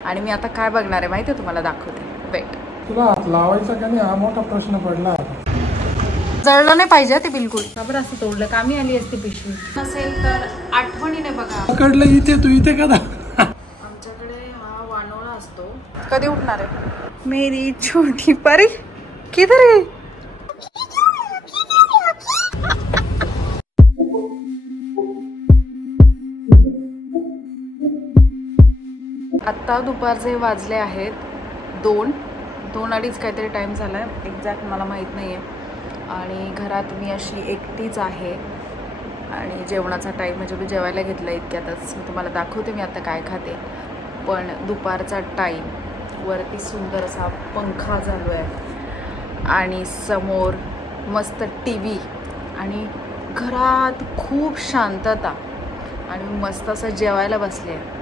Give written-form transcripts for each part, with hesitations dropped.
आणि मी आता काय बघणार आहे माहिती आहे तुम्हाला, दाखवते वेट. तुला हात लावायचा का नाही हा मोठा प्रश्न पडला. जळलं नाही पाहिजे ते बिलकुल. खबर असं तोडलं कामी आली असते पिशवी. नसेल तर आठवणीने बघा. पकडलं इथे तू इथे का. आमच्याकडे हा वानोळा असतो. कधी उठणार आहे मेरी छोटी परी, किधर आहे. आत्ता दुपारचे वाजले आहेत 2-2:30 काहीतरी टाईम झाला आहे, एक्झॅक्ट मला माहीत नाही आहे. आणि घरात मी अशी एकटीच आहे आणि जेवणाचा टाईम म्हणजे मी जेवायला घेतला इतक्यातच. मी तुम्हाला दाखवते मी आता काय खाते. पण दुपारचा टाईम, वरती सुंदर असा पंखा चालू आहे आणि समोर मस्त TV आणि घरात खूप शांतता आणि मस्त असं जेवायला बसले आहे.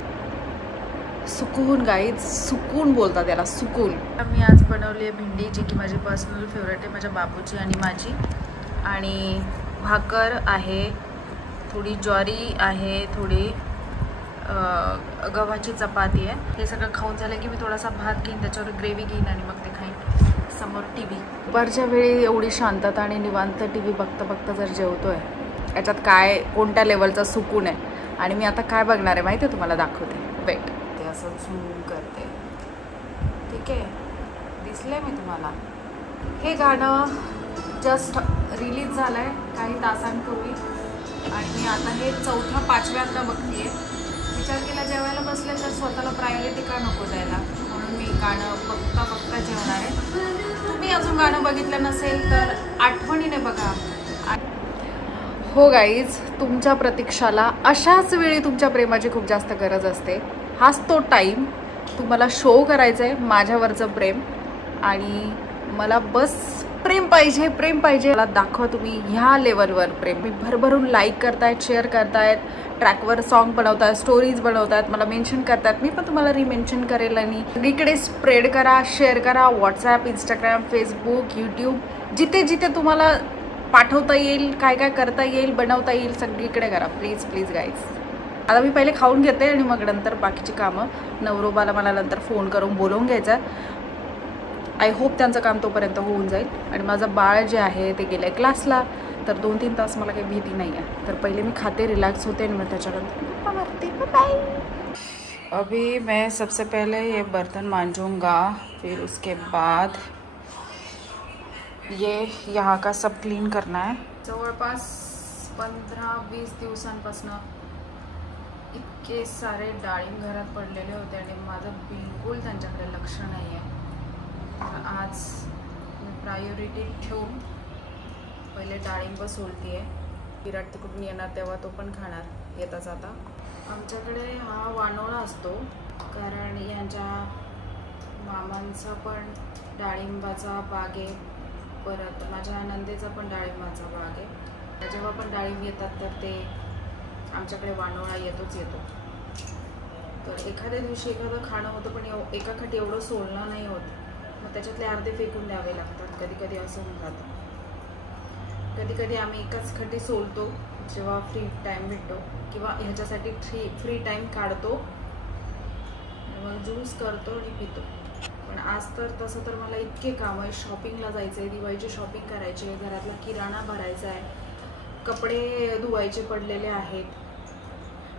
सुकून गाईज, सुकून बोलतात त्याला, सुकून. मी आज बनवली आहे भेंडी, जी की माझी पर्सनल फेवरेट आहे, माझ्या बाबूची आणि माझी. आणि भाकर आहे, थोडी ज्वारी आहे, थोडी गव्हाची चपाती आहे. हे सगळं खाऊन झालं की मी थोडासा भात घेईन, त्याच्यावर ग्रेव्ही घेईन आणि मग ते खाईन. समोर TV. दुपारच्या वेळी एवढी शांतता आणि निवांत TV बघता बघता जर जेवतोय, याच्यात काय कोणत्या लेवलचा सुकून आहे. आणि मी आता काय बघणार आहे माहिती आहे तुम्हाला, दाखवते वेट. असं झूम करते, ठीक आहे, दिसलंय मी तुम्हाला. हे गाणं जस्ट रिलीज झालं आहे काही तासांपूर्वी आणि मी आता हे 4-5व्यांदा बघते आहे. विचार केला जेवायला बसले तर स्वतःला प्रायोरिटी का नको द्यायला, म्हणून मी गाणं बघता बघता जेवणार आहे. तुम्ही अजून गाणं बघितलं नसेल तर आठवणीने बघा. हो गाईज, तुमच्या प्रतीक्षाला अशाच वेळी तुमच्या प्रेमाची खूप जास्त गरज असते. हाच तो टाईम. तुम्हाला शो करायचं आहे माझ्यावरचं प्रेम आणि मला बस प्रेम पाहिजे, प्रेम पाहिजे. मला दाखवा तुम्ही ह्या लेवलवर प्रेम. मी भरभरून लाईक करतायत, शेअर करतायत, ट्रॅकवर सॉन्ग बनवतायत, स्टोरीज बनवतायत, मला मेन्शन करतायत. मी पण तुम्हाला रिमेन्शन करेल आणि सगळीकडे स्प्रेड करा, शेअर करा. व्हॉट्सॲप, इंस्टाग्राम, फेसबुक, यूट्यूब, जिथे जिथे तुम्हाला पाठवता येईल, काय काय करता येईल, बनवता येईल, सगळीकडे करा प्लीज प्लीज गाईज. आता मी पहिले खाऊन घेते आणि मग नंतर बाकीची कामं. नवरोबाला मला नंतर फोन करून बोलवून घ्यायचं. आय होप त्यांचं काम तोपर्यंत होऊन जाईल. आणि माझं बाळ जे आहे ते गेलं आहे क्लासला, तर 2-3 तास मला काही भीती नाही आहे. तर पहिले मी खाते, रिलॅक्स होते आणि मग त्याच्यानंतर अभी मैं सबसे पहले ये बर्तन मांजूंगा, फिर उसके बाद ये यहाँ का सब क्लीन करना है. जवळपास 15-20 दिवसांपासून इतके सारे डाळिंब घरात पडलेले होते आणि माझं बिलकुल त्यांच्याकडे लक्ष नाही आहे. तर आज मी प्रायोरिटी ठेवून पहिले डाळिंब सोलते आहे. विराट तिकडून येणार तेव्हा तो पण खाणार येता जाता. आमच्याकडे हा वानोळा असतो कारण यांच्या मामांचा पण डाळिंबाचा बाग आहे, परत माझ्या नंदेचा पण डाळिंबाचा बाग आहे. जेव्हा पण डाळिंब येतात तर ते आमच्याकडे वानोळा येतोच येतो. तर एखाद्या दिवशी एखादं खाणं होतं पण एका खटी एवढं सोलणं नाही होत, मग त्याच्यातले अर्धे फेकून द्यावे लागतात. कधी कधी असं होऊन जातं. कधी कधी आम्ही एकाच खटी सोलतो जेव्हा फ्री टाईम भेटतो किंवा ह्याच्यासाठी फ्री टाईम काढतो, मग ज्यूस करतो आणि पितो. पण आज तर तसं तर मला इतके कामं आहे. शॉपिंगला जायचं आहे, दिवाळीची शॉपिंग करायची आहे, घरातला किराणा भरायचा आहे, कपडे धुवायचे पडलेले आहेत,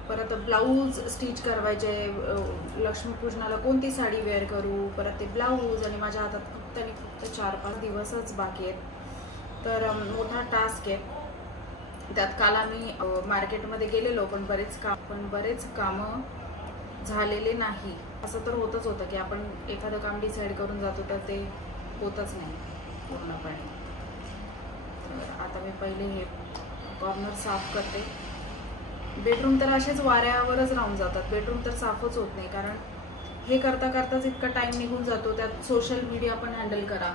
परत ब्लाऊज स्टिच करायचे, लक्ष्मीपूजनाला कोणती साडी वेअर करू, परत ते ब्लाऊज. आणि माझ्या हातात फक्त आणि फक्त 4-5 दिवसच बाकी आहेत. तर मोठा टास्क आहे. त्यात काल आम्ही मार्केटमध्ये गेलेलो पण बरेच कामं झालेले नाही. असं तर होतच होतं की आपण एखादं काम डिसाईड करून जातो तर ते होतच नाही पूर्णपणे. तर आता मी पहिले हे कॉर्नर साफ करते. बेडरूम तर असेच वाऱ्यावरच राहून जातात, बेडरूम तर साफच होत नाही कारण हे करता करताच इतका टाईम निघून जातो. त्यात सोशल मीडिया पण हँडल करा.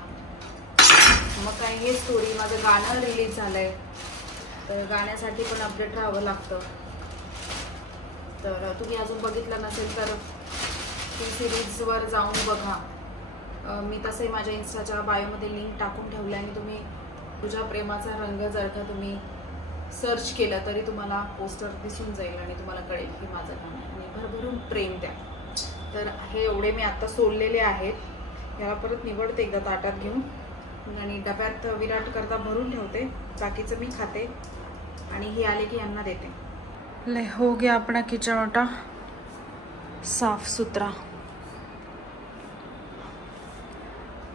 मग काय हे स्टोरी, माझं गाणं रिलीज झालं आहे तर गाण्यासाठी पण अपडेट राहावं लागतं. तर तुम्ही अजून बघितलं नसेल तर ती सिरीजवर जाऊन बघा. मी तसंही माझ्या इन्स्टाच्या बायोमध्ये लिंक टाकून ठेवलं आहे आणि तुम्ही तुझ्या प्रेमाचा रंग जर का तुम्ही सर्च केलं तरी तुम्हाला पोस्टर दिसून जाईल आणि तुम्हाला कळेल की माझं गाणं. आणि भरभरून प्रेम द्या. तर हे एवढे मी आता सोललेले आहेत. याला परत निवडते एकदा ताटात घेऊन आणि डब्यात विराट करता भरून ठेवते. बाकीचं मी खाते आणि हे आले की यांना देते. ले हो गया अपना किचन ओटा साफ सुथरा.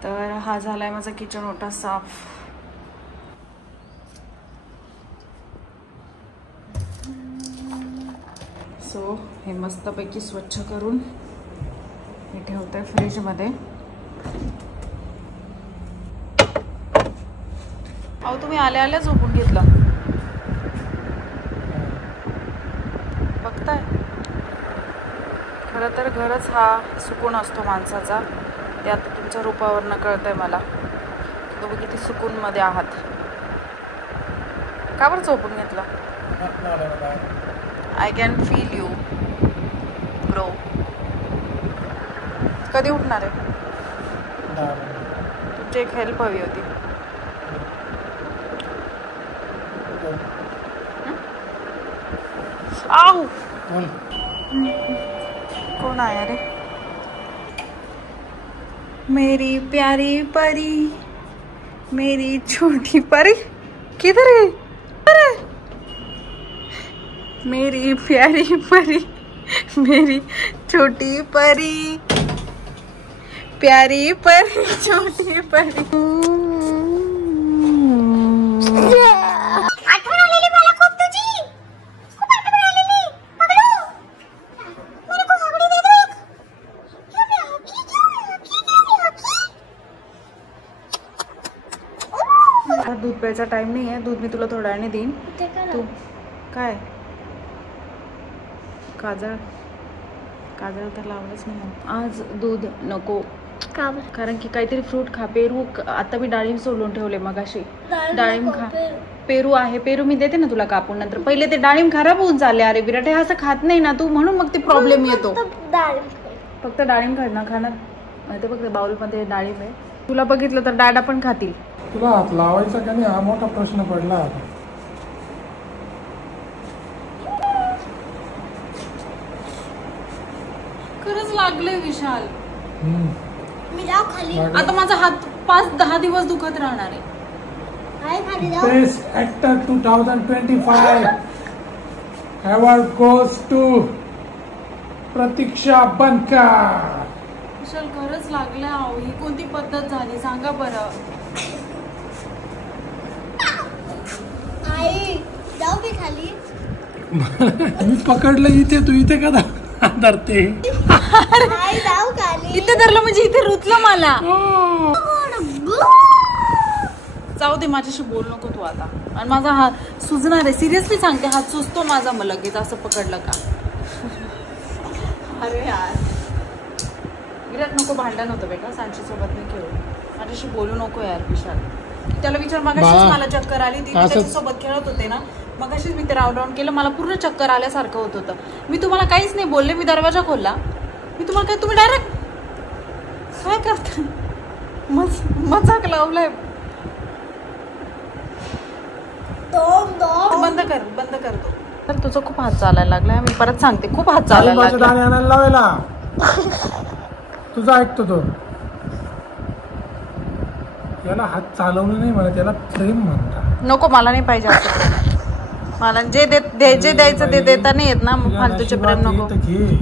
तर हा झालाय माझा किचन ओटा साफ. सो हे मस्तपैकी स्वच्छ करून हे ठेवते फ्रीजमध्ये. अहो तुम्ही आल्या आल्या झोपून घेतलं बघताय. खरं तर घरच हा सुकून असतो माणसाचा. ते आता तुमच्या रूपावरनं कळतंय मला तुम्ही किती सुकूनमध्ये आहात. का बरं झोपून घेतलं? I can feel you bro. कधी उठणार आहे? तुमची एक हेल्प हवी होती. आऊ कौन आया रे? मेरी प्यारी परी मेरी छोटी परी किधर है? अरे मेरी प्यारी परी मेरी छोटी परी प्यारी परी छोटी परी. दूध प्यायचा टाइम नाही आहे. दूध मी तुला थोड्या वेळाने देईन. तू काय काजळ काजळ तर लावलंच नाही आज. दूध नको कारण की काहीतरी फ्रूट खा. पेरू आता मी डाळिंब सोलून ठेवले मगाशी. डाळिंब खा. पेरू आहे. पेरू मी देते ना तुला कापून नंतर. पहिले ते डाळिंब खराब होऊन चालले. अरे विराट हे असं खात नाही ना तू म्हणून मग ते प्रॉब्लेम येतो. फक्त डाळिंब खाणार ते बघ बाउलमध्ये डाळिंब आहे. तुला बघितलं तर डाडा पण खातील. तुला हात लावायचा का नाही हा मोठा प्रश्न पडला. खरंच लागले विशाल. मी जाऊ खाली. आता माझा हात 5-10 दिवस दुखत राहणार आहे. Best actor 2025 award goes to Pratiksha Bankar. विशाल खरंच लागलं. ही कोणती पद्धत झाली सांगा बरं. आई जाऊ की खाली. मी पकडलं इथे तू इथे का धरते? आई जाऊ खाली. इथे धरलं म्हणजे इथे रुतलं मला. जाऊ दे माझ्याशी बोल नको तू आता. आणि माझा हात सुजणार आहे. सिरियसली सांगते हात सुजतो माझा. मग लगेच असं पकडलं का. अरे यार विराट नको भांडण होतं बेटा. सांची सोबत मी खेळू. माझ्याशी बोलू नको यार विशाल. त्याला विचार मगाशीच मला चक्कर आली. ती त्याच्यासोबत खेळत होते ना मगाशीच मी ते राऊंड राऊंड केलं. मला पूर्ण चक्कर आल्यासारखं होत होतं. मी तुम्हाला काहीच नाही बोलले. मी दरवाजा खोलला. मी तुम्हाला काय तुम्ही डायरेक्ट काय करता? मजाक लावलाय. बंद कर तो. तर तुझा खूप हात चालायला लागलाय. मी परत सांगते खूप हात चालायला लागला. तुझा ऐकतो तो. याला हात चालवलं नाही मला. त्याला प्रेम म्हणतात. नको मला नाही पाहिजे असं. मला जे द्यायचं ते देता नाही येत ना. फालतूचे प्रेम नको.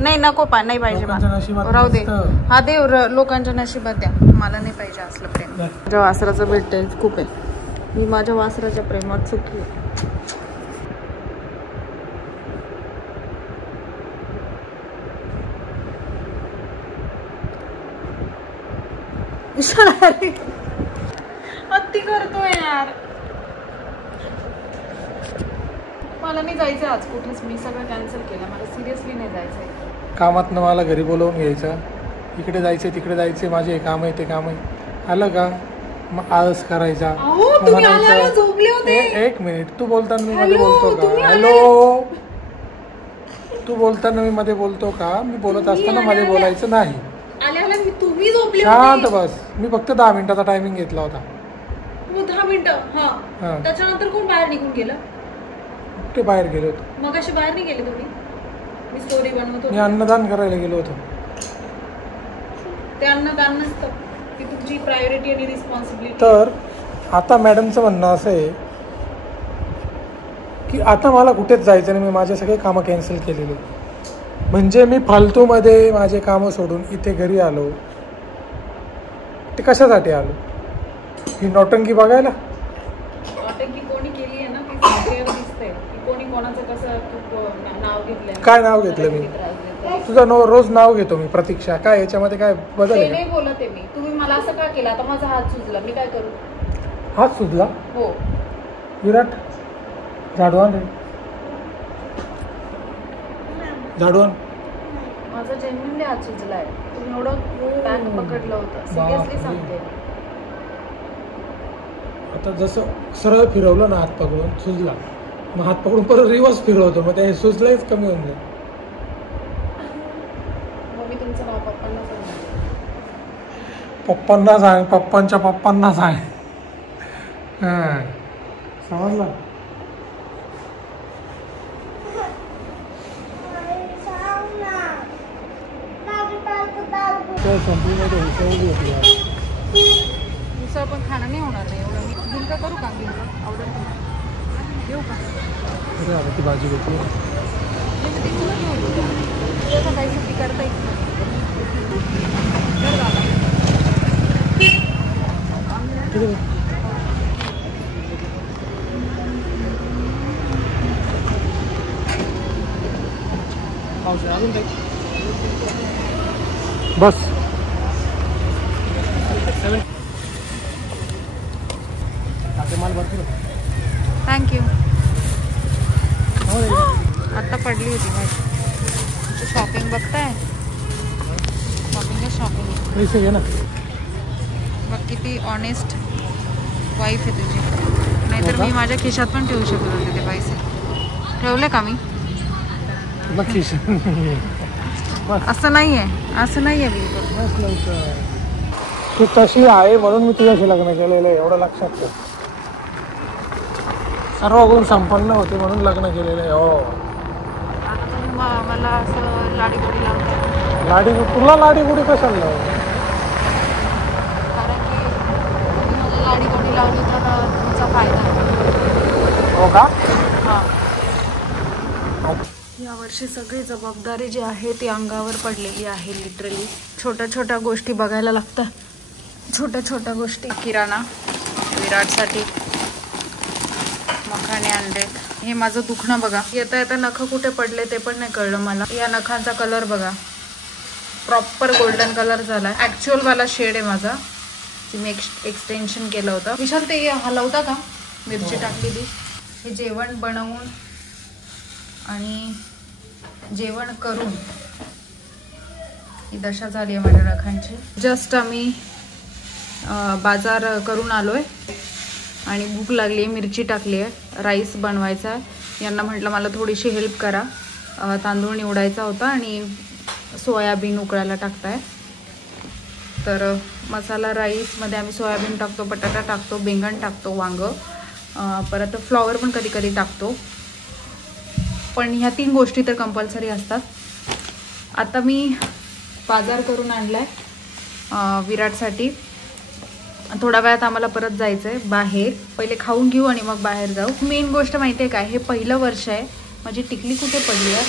नाही नको नाही पाहिजे मला. राहू दे. हा देव लोकांच्या नशिबात द्या. मला नाही पाहिजे असलं प्रेम. माझ्या वासराचं भेटतंय खूप आहे. मी माझ्या वासराच्या प्रेमात सुखी आहे. अति करतोय यार. मला नाही जायचं आज कुठेच. मी सगळं कॅन्सल केलं. मला सिरियसली नाही जायचंय. कामातनं मला घरी बोलवून घ्यायचं. इकडे जायचंय तिकडे जायचंय. माझे हे काम आहे ते काम आहे. आलं का मग आळस करायचा. एक मिनिट. तू बोलताना मी मध्ये बोलतो का? हॅलो तू बोलताना मी मध्ये बोलतो का? मी बोलत असताना मध्ये बोलायचं नाही. शांत बस. मी फक्त 10 मिनिटाचा टायमिंग घेतला होता. 10 मिनिटं. त्याच्यानंतर कोण बाहेर निघून गेलं? ते बाहेर गेलो होतो. मग अशी बाहेर नाही गेले तुम्ही? मी स्टोरी बनवतो. मी अन्नदान करायला गेलो होतो. त्यांना नसतं की तुमची प्रायोरिटी आणि रिस्पॉन्सिबिलिटी. तर आता मॅडमचं म्हणणं असं आहे की आता मला कुठेच जायचं नाही, मी माझे सगळे कामं कॅन्सल केलेले. म्हणजे मी फालतूमध्ये माझे कामं सोडून इथे घरी आलो. ते कशासाठी आलो? ही नौटंकी बघायला? नौटंकी कोणी केली आहे ना ती क्लिअर दिसतंय की कोणी कोणाचं कसं नाव घेतलंय. काय नाव घेतलं मी? तुझं रोज नाव घेतो मी, प्रतीक्षा. काय याच्यामध्ये काय बदल ते आहे? नाही बोलत आहे मी. तुम्ही मला असं का केलं? आता माझा हात सुजला, मी काय करू? हात सुजला? हो. विराट झाडू आण रे, झाडू आण. माझा जेन्युइनली हात सुजलाय. तुम्ही एवढं बॅग पकडलं होतं, सिरियसली सांगते. आता जसं सरळ फिरवलं ना हात पकडून सुजला, मग हात पकडून परत रिवर्स फिरवतो, मग ते सुजलंच कमी होऊन जाईल. मग मी तुमचं नाव पप्पांना सांगणार. पप्पांना सांग, पप्पांच्या पप्पांना सांग. समजलं? संपली नाही हिशोबी होती. उसळ पण खाणं नाही होणार नाही एवढं. मी गिलका करू का? गिलका ऑर्डर घेऊ का? अरे आता ती भाजी घेतली. तुझ्या काही सुट्टी करता येईल. अजून काही बस. माल भरपूर. थँक्यू. आत्ता पडली होती भाजी. तुमची शॉपिंग बघताय? शॉपिंग पैसे घे ना. बघ किती ऑनेस्ट वाईफ आहे तुझी. नाहीतर मी माझ्या खिशात पण ठेवू शकत होते ते पैसे. ठेवले का मी? असं नाही आहे, असं नाही आहे बिलकुल. तू तशी आहे म्हणून मी तुझ्याशी लग्न केलेलं आहे, एवढं लक्षात ठेव. सर्व गुण संपन्न होते म्हणून लग्न केलेलं आहे. हो. आता तुम्ही मला असं लाडीगोडी लावता. तुला लाडीगोडी कशाला लाव? कारण की मला लाडीगोडी लावली तर तुमचा फायदा. हो का? हां. यावर्षी सगळी जबाबदारी जी आहे ती अंगावर पडलेली आहे. लिटरली छोट्या छोट्या गोष्टी बघायला लागतात. छोट्या छोट्या गोष्टी. किराणा विराटसाठी मखाणे आणले. हे माझं दुखणं बघा. येता येता नख कुठे पडले ते पण नाही कळलं मला. या नखांचा कलर बघा, प्रॉपर गोल्डन कलर झाला. ॲक्च्युअल वाला शेड आहे माझा, की मी एक्सटेन्शन केलं होतं. विशाल ते हलवता का? मिरची टाकलेली. हे जेवण बनवून आणि जेवण करून ही दशा झाली आहे माझ्या नखांची. जस्ट आम्ही बाजार करून आलोय आणि भूक लागली आहे. मिरची टाकली आहे. राईस बनवायचा आहे. यांना म्हटलं मला थोडीशी हेल्प करा. तांदूळ निवडायचा होता आणि सोयाबीन उकळायला टाकताय. तर मसाला राईसमध्ये आम्ही सोयाबीन टाकतो, बटाटा टाकतो, बेंगण टाकतो, वांग, परत फ्लॉवर पण कधी कधी टाकतो. पण ह्या 3 गोष्टी तर कंपल्सरी असतात. आता मी बाजार करून आणला आहे विराटसाठी. थोड्या वेळात आम्हाला परत जायचं आहे बाहेर. पहिले खाऊन घेऊ आणि मग बाहेर जाऊ. मेन गोष्ट माहिती आहे काय? हे पहिलं वर्ष आहे. माझी टिकली कुठे पडली आहे?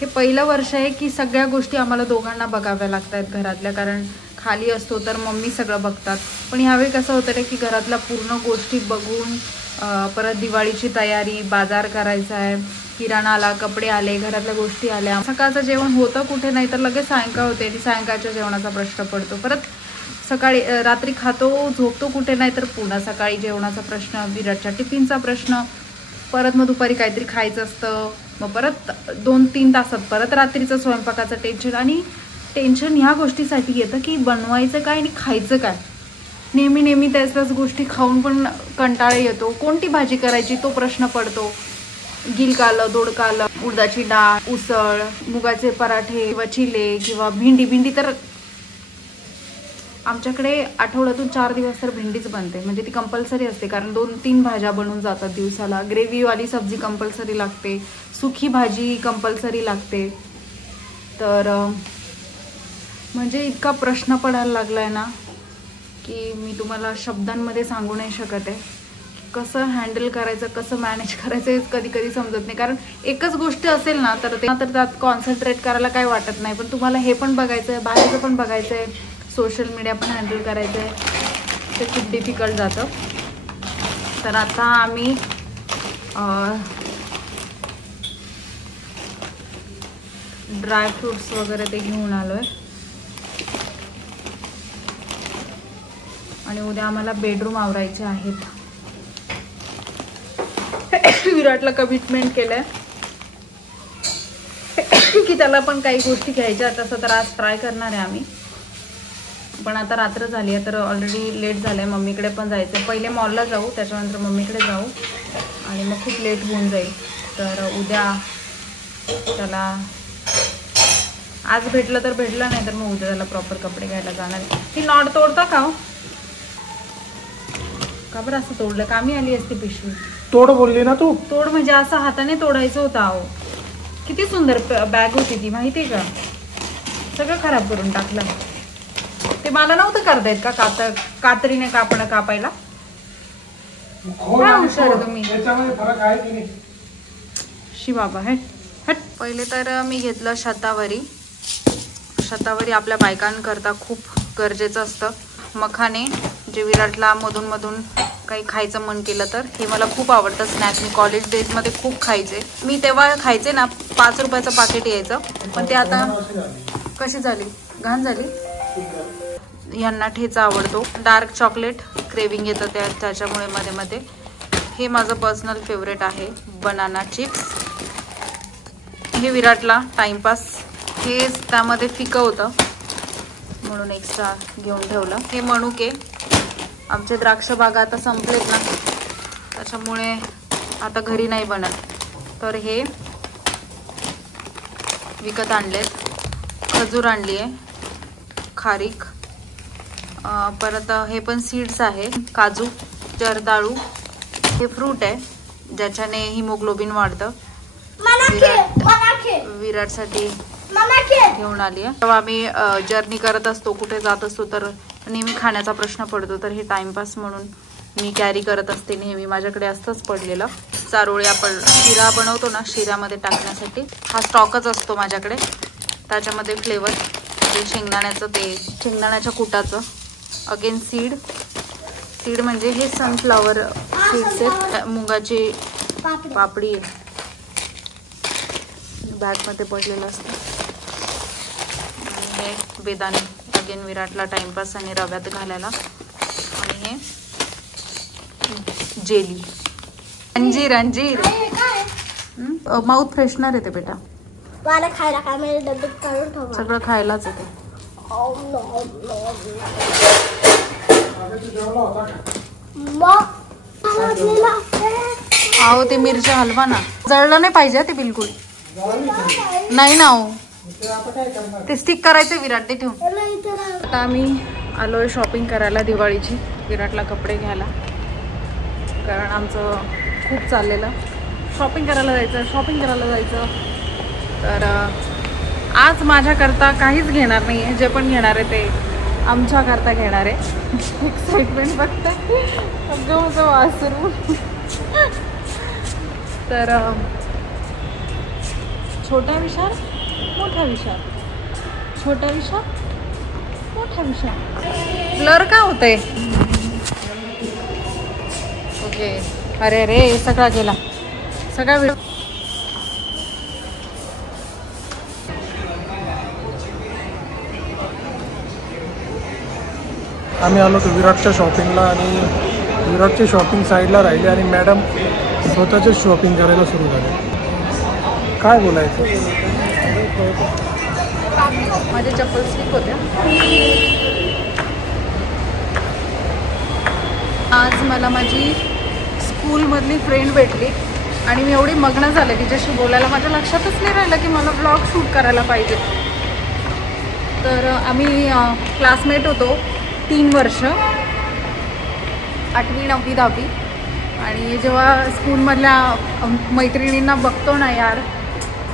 हे पहिलं वर्ष आहे की सगळ्या गोष्टी आम्हाला दोघांना बघाव्या लागत आहेत घरातल्या. कारण खाली असतो तर मम्मी सगळं बघतात. पण ह्यावेळी कसं होतं रे की घरातल्या पूर्ण गोष्टी बघून परत दिवाळीची तयारी, बाजार करायचा आहे, किराणा आला, कपडे आले, घरातल्या गोष्टी आल्या. सकाळचं जेवण होतं कुठे, नाही तर लगेच सायंकाळ होते आणि सायंकाळच्या जेवणाचा प्रश्न पडतो. परत सकाळी रात्री खातो, झोपतो कुठे, नाही तर पुन्हा सकाळी जेवणाचा प्रश्न, विराटच्या टिफिनचा प्रश्न, परत मग दुपारी काहीतरी खायचं असतं, मग परत 2-3 तासात परत रात्रीचं स्वयंपाकाचं टेन्शन. आणि टेन्शन ह्या गोष्टीसाठी येतं की बनवायचं काय आणि खायचं काय. नेहमी नेहमी त्याच गोष्टी खाऊन पण कंटाळा येतो. कोणती भाजी करायची तो प्रश्न पडतो. गिलका आलं, दोडका आलं, उडदाची डाळ, उसळ, मुगाचे पराठे किंवा चिले किंवा भेंडी तर आमच्याकडे आठवड्यातून 4 दिवस तर भेंडीच बनते. म्हणजे ती कंपल्सरी असते. कारण 2-3 भाज्या बनवून जातात दिवसाला. ग्रेव्हीवाली सब्जी कंपल्सरी लागते, सुकी भाजी कंपल्सरी लागते. तर म्हणजे इतका प्रश्न पडायला लागलाय ना की मी तुम्हाला शब्दांमध्ये सांगू नाही शकत आहे. कसं हँडल करायचं, कसं मॅनेज करायचं हे कधी कधी समजत नाही. कारण एकच गोष्ट असेल ना तर त्यात कॉन्सन्ट्रेट करायला काही वाटत नाही. पण तुम्हाला हे पण बघायचं आहे, बाहेरचं पण बघायचं आहे, सोशल मीडिया पण हँडल करायचं आहे, ते खूप डिफिकल्ट जातं. तर आता आम्ही ड्रायफ्रूट्स वगैरे ते घेऊन आलो आहे. आणि उद्या आम्हाला बेडरूम आवरायचे आहेत. विराटला कमिटमेंट केलंय की त्याला पण काही गोष्टी घ्यायच्या. तसं तर आज ट्राय करणार आहे आम्ही, पण आता रात्र झाली आहे तर ऑलरेडी लेट झालंय. मम्मीकडे पण जायचं आहे. पहिले मॉलला जाऊ, त्याच्यानंतर मम्मीकडे जाऊ आणि मग खूप लेट होऊन जाईल. तर उद्या त्याला आज भेटलं तर भेटलं, नाही तर मग उद्या त्याला प्रॉपर कपडे घ्यायला जाणार आहे. ती नॉट तोडता का हो? का बरं असं तोडलं? कामी आली असती पिशवी. तोड बोलली ना तू. तोड म्हणजे असं हाताने तोडायचं होतं. अहो किती सुंदर बॅग होती ती, माहितीये का? सगळं खराब करून टाकलं. ते मला नव्हतं करता येत का कातरीने कापायला? काय हुशार आहे तुम्ही. शी बाबा हट. पहिले तर मी घेतलं शतावरी. शतावरी आपल्या बायकांकरता खूप गरजेचं असतं. मखाने, जे विराटला मधून मधून काही खायचं मन केलं तर हे मला खूप आवडतं स्नॅक. मी कॉलेज डेजमध्ये खूप खायचे. मी तेव्हा खायचे ना 5 रुपयाचं पाकिट यायचं, पण ते आता कशी झाली, घाण झाली. यांना ठेचा आवडतो. डार्क चॉकलेट क्रेविंग येतं त्याच्यामुळे मध्ये मध्ये. हे माझं पर्सनल फेवरेट आहे. बनाना चिप्स, हे विराटला टाइमपास. हे त्यामध्ये फिकं होतं म्हणून एक्स्ट्रा घेऊन ठेवलं. हे मणुके, आमचे द्राक्ष बागा आता संपलेत ना त्याच्यामुळे आता घरी नाही बनत, तर हे विकत आणलेत. खजूर आणली आहे, खारीक, परत हे पण सीड्स आहे. काजू, जर्दाळू, हे फ्रूट आहे ज्याच्याने हिमोग्लोबिन वाढतं. विराटसाठी घेऊन आली आहे. तेव्हा आम्ही जर्नी करत असतो, कुठे जात असतो तर नेहमी खाण्याचा प्रश्न पडतो, तर हे टाइमपास म्हणून मी कॅरी करत असते नेहमी. माझ्याकडे असतंच पडलेलं. चारोळे आपण शिरा बनवतो ना, शिऱ्यामध्ये टाकण्यासाठी हा स्टॉकच असतो माझ्याकडे. त्याच्यामध्ये फ्लेवर, ते शेंगदाण्याचं, ते शेंगदाण्याच्या कुटाचं. अगेन सीड म्हणजे हे सनफ्लावर सीड्स आहेत. मुगाची पापडी आहे, बॅगमध्ये पडलेलं असतं. आणि हे बेदाणे, अगेन विराटला टाइमपास आणि रव्यात घालायला. आणि हे जेली, अंजीर माउथ फ्रेशनर येते बेटा. मला खायला काय म्हणजे डब्यात काढून ठेवा. सगळं खायलाच येते. अहो ते मिरच्या हलवा ना, जळलं नाही पाहिजे ते बिलकुल. नाही ना हो, ते स्टिक करायचं विराट, ते ठेवून. आता आम्ही आलोय शॉपिंग करायला दिवाळीची, विराटला कपडे घ्यायला. कारण आमचं खूप चाललेलं शॉपिंग करायला जायचं. तर आज माझ्याकरता काहीच घेणार नाही आहे. जे पण घेणार आहे ते आमच्याकरता घेणार आहे. एक्साइटमेंट बघते जो वासरू. तर छोटा विचार मोठा विचार, छोटा विचार मोठा विचार. ब्लर का होतंय? ओके. अरे सगळा गेला, सगळा व्हिडिओ. आम्ही आलो होतो विराटच्या शॉपिंगला आणि विराटची शॉपिंग साईडला राहिली आणि मॅडम स्वतःचे शॉपिंग करायला सुरू झाले. काय बोलायचं. माझे चप्पल स्लिप होत्या. आज मला माझी स्कूलमधली फ्रेंड भेटली आणि मी एवढी मग्न झाले तिच्याशी बोलायला, माझ्या लक्षातच नाही राहिलं की मला ब्लॉग शूट करायला पाहिजे. तर आम्ही क्लासमेट होतो 3 वर्ष, 8वी 9वी 10वी. आणि जेव्हा स्कूलमधल्या मैत्रिणींना बघतो ना यार,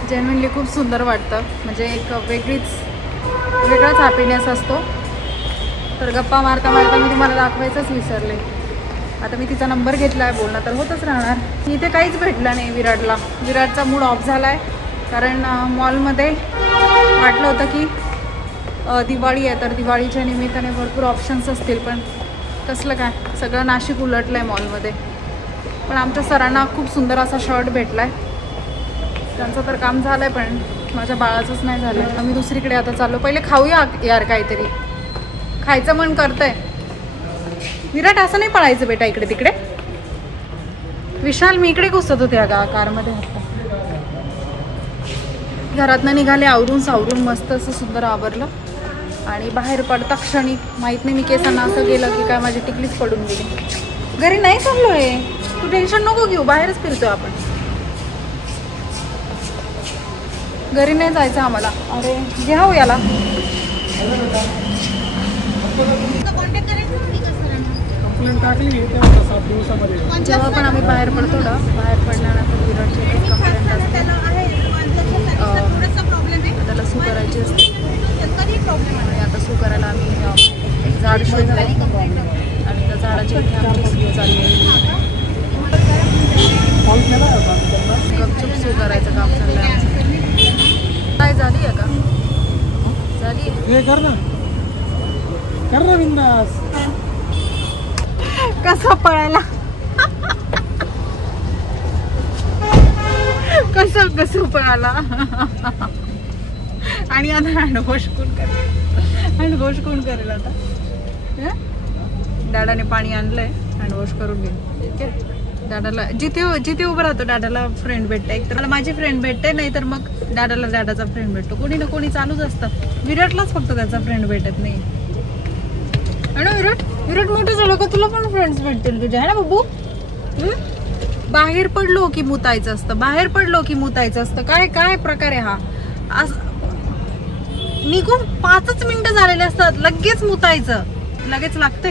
जेन्युइनली खूप सुंदर वाटतं. म्हणजे एक वेगळीच वेगळाच हॅपीनेस असतो. तर गप्पा मारता मारता मी तुम्हाला दाखवायचंच विसरले. आता मी तिचा नंबर घेतला आहे, बोलणं तर होतच राहणार. इथे काहीच भेटलं नाही विराटला. विराटचा मूड ऑफ झाला आहे कारण मॉलमध्ये वाटलं होतं की दिवाळी आहे तर दिवाळीच्या निमित्ताने भरपूर ऑप्शन्स असतील, पण कसलं काय सगळं नाशिक उलटलं आहे मॉलमध्ये. पण आमच्या सरांना खूप सुंदर असा शर्ट भेटला आहे. त्यांचं तर काम झालं आहे पण माझ्या बाळाचंच नाही झालं. तर मी दुसरीकडे आता चाललो. पहिले खाऊया यार, काहीतरी खायचं मन करतंय. विराट असं नाही पळायचं बेटा इकडे तिकडे. विशाल मी इकडे घुसत होते अगा कारमध्ये. घरातनं निघाले आवरून सावरून मस्त असं सुंदर आवरलं आणि बाहेर पडता क्षणी माहीत नाही मी केसांना असं गेलं की काय माझी टिकलीच पडून गेली. घरी नाही चाललो आहे, तू टेन्शन नको घेऊ, बाहेरच फिरतोय आपण. घरी नाही जायचं आम्हाला. अरे घ्या हो याला. जेव्हा पण आम्ही बाहेर पडतो ना, बाहेर पडल्यानंतर विराटची कंप्लेंट असते. त्याला सू करायची असते आणि आता सू करायला आम्ही एक झाड शोधलं आहे आणि त्या झाडाची इथे आमची सू चालली आहे. गपचूप सू करायचं काम चाललं आहे आमचं. काय झाली आहे का? झाली आहे. कर ना बिंदास. कसा पळायला, कसं पळाला. आणि आता हँडवॉश कोण करेल आता? दादाने पाणी आणलंय, हँडवॉश करून घे. ठीक आहे. दादाला जिथे उभं राहतो दादाला फ्रेंड भेटते. एक तर मला माझी फ्रेंड भेटते, नाही तर मग दादाला दादाचा फ्रेंड भेटतो. कोणी ना कोणी चालूच असतं. विराटलाच फक्त त्याचा फ्रेंड भेटत नाही. आणि विराट मोठं झालं का तुला पण फ्रेंड्स भेटतील तुझ्या, है ना बाबू? बाहेर पडलो की मुतायचं असतं, बाहेर पडलो की मुतायचं असतं. काय प्रकार आहे हा? निघून 5च मिनिटं झालेले असतात, लगेच मुतायचं. लगेच लागते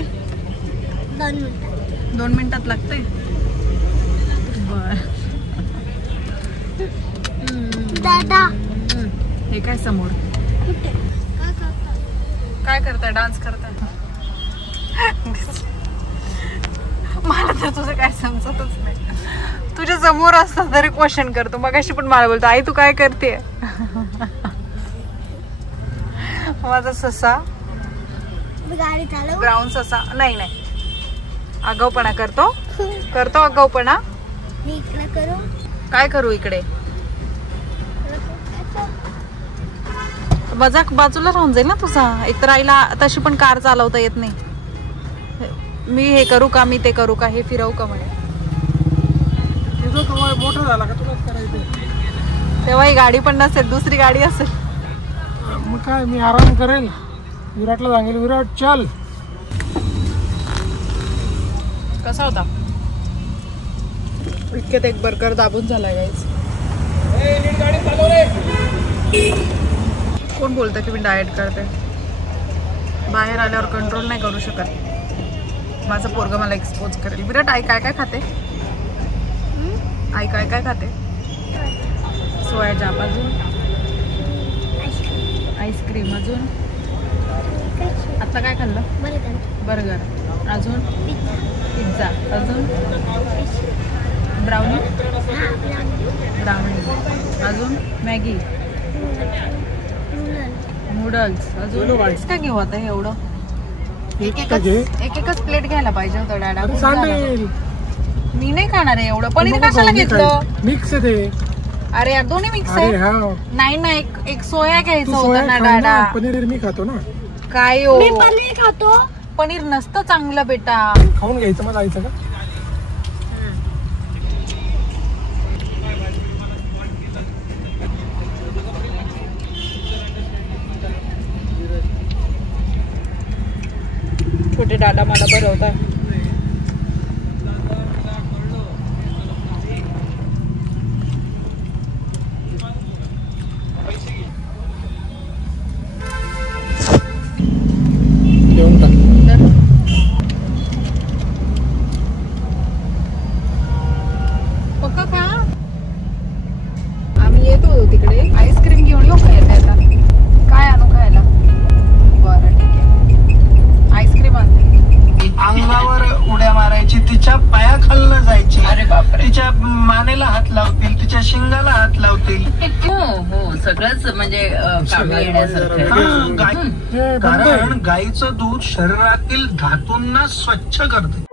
2 मिनिटात लागते. दादा हे काय समोर काय करताय? डान्स करताय? मला तर तुझं काय समजतच नाही. तुझ्या समोर असतं तरी क्वेश्चन करतो. मगाशी पण मला बोलतो आई तू काय करते. माझा ससा गाडी चालव. ब्राऊन ससा नाही आगाऊपणा करतो आगाऊपणा. मी इकडे करू. काय करू इकडे? मजाक बाजूला राहून जाईल ना तुझा. एकतर आईला तशी पण कार चालवता येत नाही. मी हे करू का, मी ते करू का, हे फिरवू का म्हणे. मोठा झाला का तुलाच करायचं. तेव्हा ही गाडी पण नसेल, दुसरी गाडी असेल. मग काय मी आराम करेल. विराटला सांगेल विराट चल. कसा होता? इतक्यात एक बर्गर दाबून झालाय गाईस. कोण बोलतं की मी डाएट करते? बाहेर आल्यावर कंट्रोल नाही करू शकत. माझं पोरगं मला एक्सपोज करेल. विराट आई काय काय खाते? आई काय काय खाते? सोया चाप, अजून आईस्क्रीम, अजून आता काय खाल्लं? बर्गर, अजून पिझ्झा, अजून ब्राउनी, अजून मॅगी, नूडल्स, अजून काय घेऊ आता हे एवढं? एकच प्लेट घ्यायला पाहिजे होतं डॅडा. मी नाही खाणार आहे एवढं. पनीर कशाला घेतलं? मिक्स आहे ते. अरे यार दोन्ही मिक्स आहे. नाही ना, एक सोया घ्यायचं होतं ना डॅडा. पनीर मी खातो ना. काय हो? मी पनीर खातो. पनीर नसतं चांगलं बेटा. खाऊन घ्यायचं मला जायचं का? छोटे दादा मला भरवताय. पक्का का? आम्ही येतो तिकडे. आईस्क्रीम घेऊन येऊ का? येता काय आणू खायला? पायाखालनं जायचे. अरे बापरे. तिच्या मानेला हात लावतील, तिच्या शिंगाला हात लावतील. हो हो सगळंच म्हणजे कामी येण्यासारखं आहे. हा, कारण गाईचं दूध शरीरातील धातूंना स्वच्छ करते.